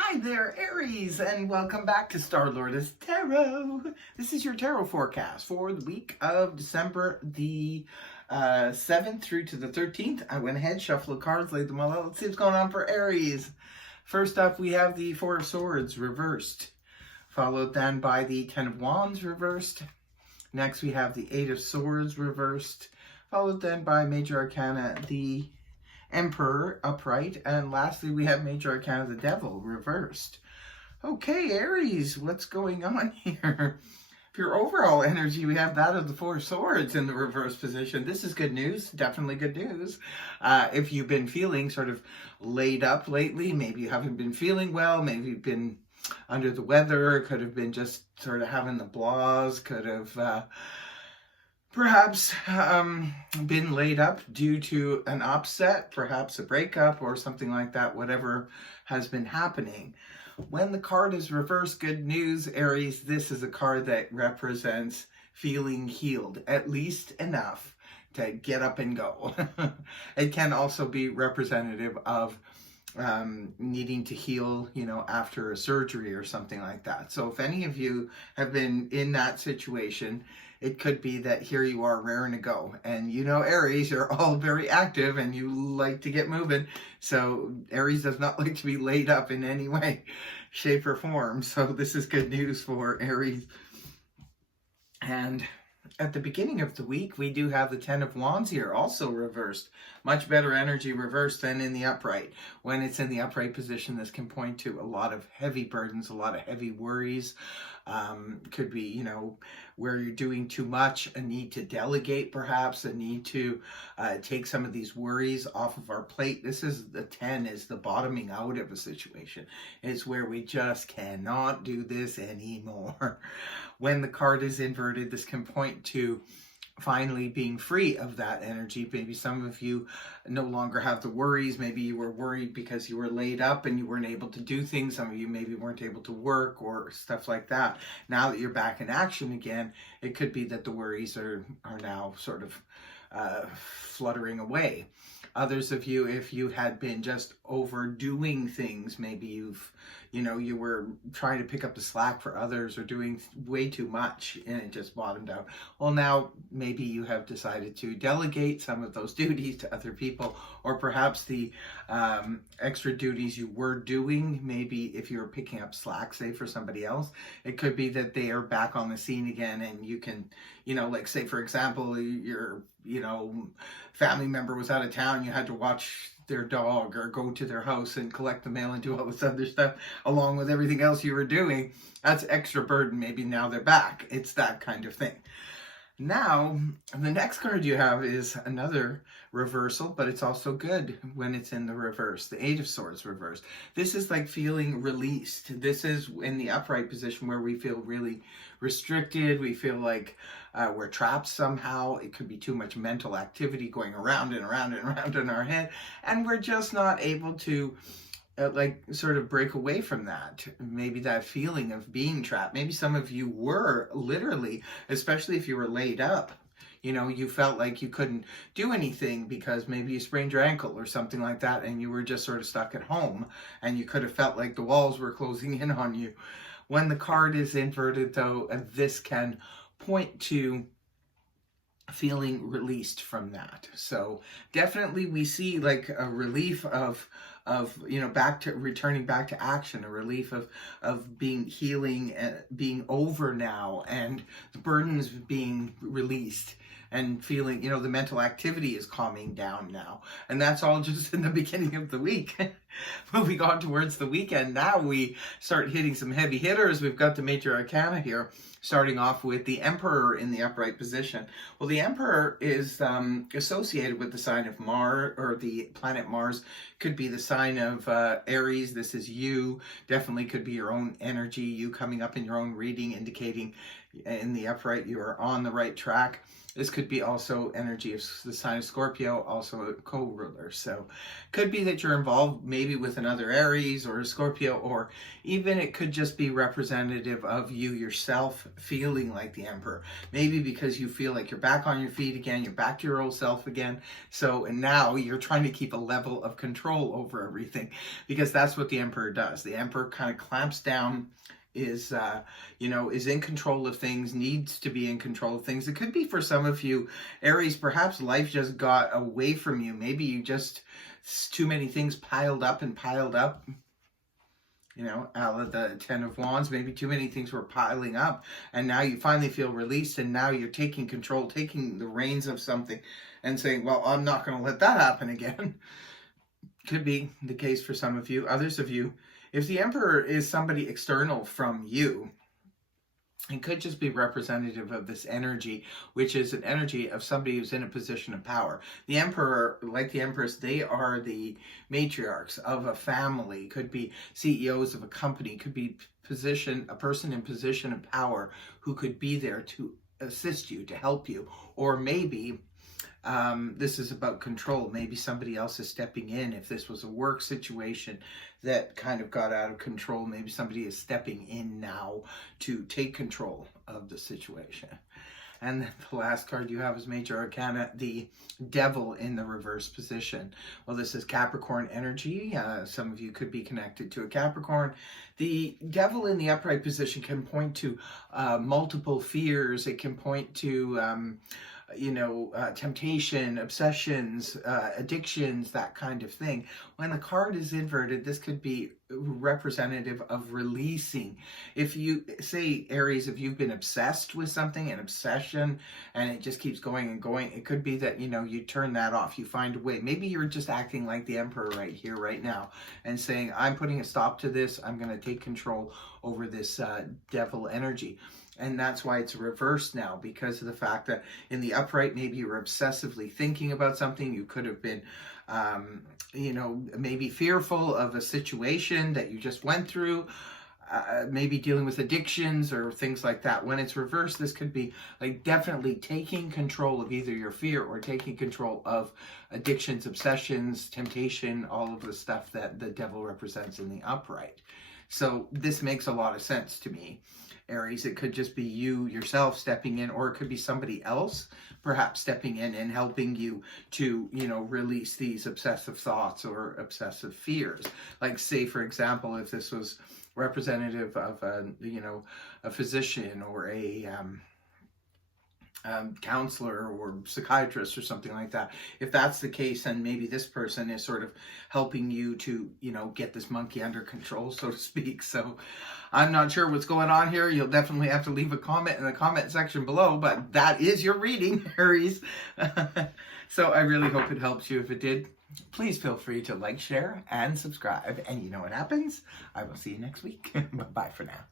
Hi there, Aries, and welcome back to Star-Lord's Tarot. This is your tarot forecast for the week of December the 7th through to the 13th. I went ahead, shuffled the cards, laid them all out. Let's see what's going on for Aries. First up, we have the Four of Swords reversed, followed then by the Ten of Wands reversed. Next, we have the Eight of Swords reversed, followed then by Major Arcana, the Emperor upright, and lastly we have Major Arcana the Devil reversed. Okay, Aries, what's going on here? For your overall energy, we have that of the Four Swords in the reverse position. This is good news, definitely good news. If you've been feeling sort of laid up lately, maybe you haven't been feeling well, maybe you've been under the weather, could have been just sort of having the blahs, could have perhaps been laid up due to an upset, perhaps a breakup or something like that, whatever has been happening. When the card is reversed, good news, Aries, this is a card that represents feeling healed, at least enough to get up and go. It can also be representative of needing to heal, after a surgery or something like that. So if any of you have been in that situation, it could be that here you are raring to go. And Aries, you're all very active and you like to get moving. So Aries does not like to be laid up in any way, shape, or form. So this is good news for Aries. And at the beginning of the week, we do have the Ten of Wands here, also reversed. Much better energy reversed than in the upright. When it's in the upright position, this can point to a lot of heavy burdens, a lot of heavy worries. Could be, where you're doing too much, a need to delegate perhaps, a need to take some of these worries off of our plate. This is the 10 is the bottoming out of a situation. It's where we just cannot do this anymore. When the card is inverted, this can point to finally being free of that energy. Maybe some of you no longer have the worries. Maybe you were worried because you were laid up and you weren't able to do things. Some of you maybe weren't able to work or stuff like that. Now that you're back in action again, it could be that the worries are now sort of fluttering away. Others of you, if you had been just overdoing things, maybe you were trying to pick up the slack for others or doing way too much and it just bottomed out. Well, now maybe you have decided to delegate some of those duties to other people, or perhaps the extra duties you were doing, maybe if you were picking up slack, say for somebody else, it could be that they are back on the scene again and you can, like say for example, your family member was out of town, you had to watch their dog or go to their house and collect the mail and do all this other stuff along with everything else you were doing. That's extra burden. Maybe now they're back. It's that kind of thing. Now, the next card you have is another reversal, but it's also good when it's in the reverse. The Eight of Swords reversed. This is like feeling released. This is in the upright position where we feel really restricted. We feel like we're trapped somehow. It could be too much mental activity going around and around and around in our head, and we're just not able to sort of break away from that. Maybe that feeling of being trapped. Maybe some of you were literally, especially if you were laid up, you felt like you couldn't do anything because maybe you sprained your ankle or something like that and you were just sort of stuck at home and you could have felt like the walls were closing in on you. When the card is inverted though, this can point to feeling released from that. So definitely we see like a relief of returning back to action, a relief of being healing and being over now, and the burdens being released, and feeling, the mental activity is calming down now. And that's all just in the beginning of the week. Moving on towards the weekend, now we start hitting some heavy hitters. We've got the Major Arcana here, starting off with the Emperor in the upright position. Well, the Emperor is associated with the sign of Mars, or the planet Mars. Could be the sign of Aries. This is you. Definitely could be your own energy, you coming up in your own reading, indicating in the upright, you are on the right track. This could be also energy of the sign of Scorpio, also a co-ruler. So could be that you're involved maybe with another Aries or a Scorpio, or even it could just be representative of you yourself feeling like the Emperor. Maybe because you feel like you're back on your feet again, you're back to your old self again. So, and now you're trying to keep a level of control over everything, because that's what the Emperor does. The Emperor kind of clamps down, is in control of things, needs to be in control of things. It could be for some of you Aries, perhaps life just got away from you. Maybe you just, too many things piled up, out of the 10 of Wands. Maybe too many things were piling up, and now you finally feel released, and now you're taking control, taking the reins of something and saying, well, I'm not going to let that happen again. Could be the case for some of you. Others of you, if the Emperor is somebody external from you, it could just be representative of this energy, which is an energy of somebody who's in a position of power. The Emperor, like the Empress, they are the matriarchs of a family, could be CEOs of a company, could be a person in position of power who could be there to assist you, to help you. Or maybe this is about control. Maybe somebody else is stepping in. If this was a work situation that kind of got out of control, maybe somebody is stepping in now to take control of the situation. And then the last card you have is Major Arcana, the Devil in the reverse position. Well, this is Capricorn energy. Some of you could be connected to a Capricorn. The Devil in the upright position can point to multiple fears. It can point to temptation, obsessions, addictions, that kind of thing. When the card is inverted, this could be representative of releasing. If you say, Aries, if you've been obsessed with something, an obsession, and it just keeps going and going, it could be that, you turn that off. You find a way. Maybe you're just acting like the Emperor right here, right now, and saying, I'm putting a stop to this. I'm going to take control over this devil energy. And that's why it's reversed now, because of the fact that in the upright, maybe you were obsessively thinking about something. You could have been, maybe fearful of a situation that you just went through, maybe dealing with addictions or things like that. When it's reversed, this could be like definitely taking control of either your fear or taking control of addictions, obsessions, temptation, all of the stuff that the devil represents in the upright. So this makes a lot of sense to me, Aries. It could just be you yourself stepping in, or it could be somebody else perhaps stepping in and helping you to, release these obsessive thoughts or obsessive fears. Like, say, for example, if this was representative of a physician or a counselor or psychiatrist or something like that. If that's the case, then maybe this person is sort of helping you to, get this monkey under control, so to speak. So I'm not sure what's going on here. You'll definitely have to leave a comment in the comment section below, but that is your reading, Aries. So I really hope it helps you. If it did, please feel free to like, share, and subscribe. And you know what happens? I will see you next week. Bye for now.